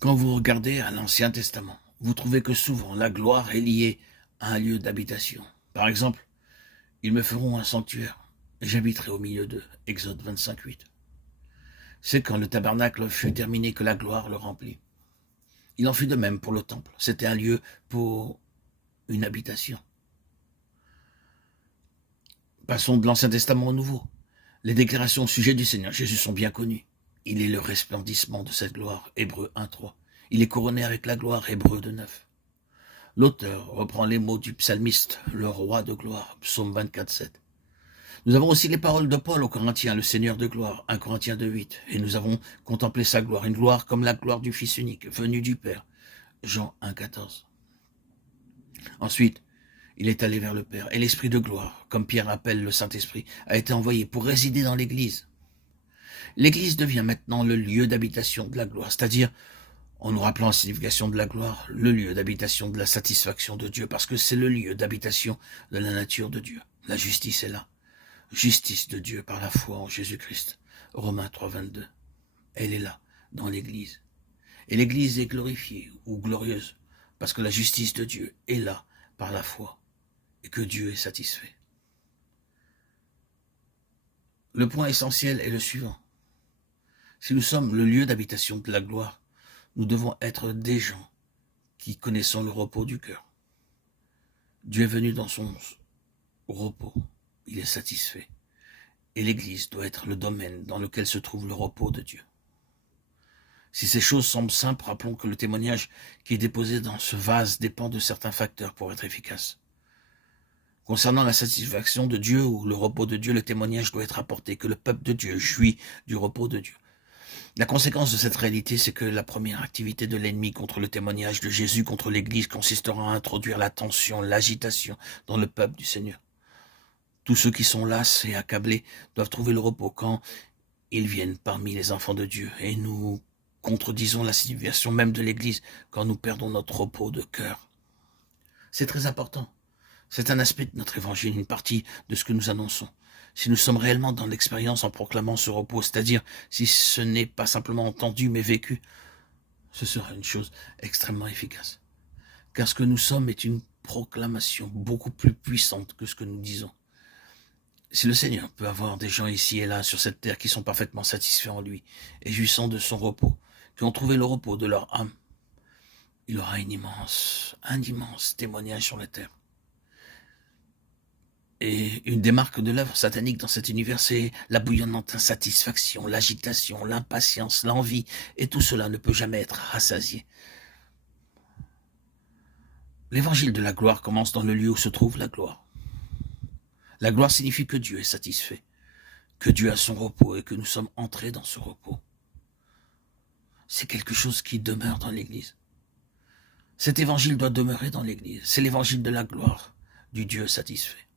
Quand vous regardez à l'Ancien Testament, vous trouvez que souvent la gloire est liée à un lieu d'habitation. Par exemple, ils me feront un sanctuaire, et j'habiterai au milieu d'eux. Exode 25:8. C'est quand le tabernacle fut terminé que la gloire le remplit. Il en fut de même pour le temple. C'était un lieu pour une habitation. Passons de l'Ancien Testament au Nouveau. Les déclarations au sujet du Seigneur Jésus sont bien connues. Il est le resplendissement de cette gloire, Hébreux 1:3. Il est couronné avec la gloire, Hébreux 2:9. L'auteur reprend les mots du psalmiste, le roi de gloire, psaume 24:7. Nous avons aussi les paroles de Paul aux Corinthiens, le Seigneur de gloire, 1 Corinthiens 2:8. Et nous avons contemplé sa gloire, une gloire comme la gloire du Fils unique, venu du Père, Jean 1:14. Ensuite, il est allé vers le Père, et l'Esprit de gloire, comme Pierre appelle le Saint-Esprit, a été envoyé pour résider dans l'Église. L'Église devient maintenant le lieu d'habitation de la gloire, c'est-à-dire, en nous rappelant la signification de la gloire, le lieu d'habitation de la satisfaction de Dieu, parce que c'est le lieu d'habitation de la nature de Dieu. La justice est là. Justice de Dieu par la foi en Jésus-Christ. Romains 3:22. Elle est là, dans l'Église. Et l'Église est glorifiée ou glorieuse, parce que la justice de Dieu est là, par la foi, et que Dieu est satisfait. Le point essentiel est le suivant. Si nous sommes le lieu d'habitation de la gloire, nous devons être des gens qui connaissons le repos du cœur. Dieu est venu dans son repos. Il est satisfait. Et l'Église doit être le domaine dans lequel se trouve le repos de Dieu. Si ces choses semblent simples, rappelons que le témoignage qui est déposé dans ce vase dépend de certains facteurs pour être efficace. Concernant la satisfaction de Dieu ou le repos de Dieu, le témoignage doit être apporté que le peuple de Dieu jouit du repos de Dieu. La conséquence de cette réalité, c'est que la première activité de l'ennemi contre le témoignage de Jésus contre l'Église consistera à introduire la tension, l'agitation dans le peuple du Seigneur. Tous ceux qui sont las et accablés doivent trouver le repos quand ils viennent parmi les enfants de Dieu. Et nous contredisons la signification même de l'Église quand nous perdons notre repos de cœur. C'est très important. C'est un aspect de notre évangile, une partie de ce que nous annonçons. Si nous sommes réellement dans l'expérience en proclamant ce repos, c'est-à-dire si ce n'est pas simplement entendu mais vécu, ce sera une chose extrêmement efficace. Car ce que nous sommes est une proclamation beaucoup plus puissante que ce que nous disons. Si le Seigneur peut avoir des gens ici et là sur cette terre qui sont parfaitement satisfaits en lui et jouissant de son repos, qui ont trouvé le repos de leur âme, il aura un immense témoignage sur la terre. Et une des marques de l'œuvre satanique dans cet univers, c'est la bouillonnante insatisfaction, l'agitation, l'impatience, l'envie, et tout cela ne peut jamais être rassasié. L'évangile de la gloire commence dans le lieu où se trouve la gloire. La gloire signifie que Dieu est satisfait, que Dieu a son repos et que nous sommes entrés dans ce repos. C'est quelque chose qui demeure dans l'Église. Cet évangile doit demeurer dans l'Église. C'est l'évangile de la gloire, du Dieu satisfait.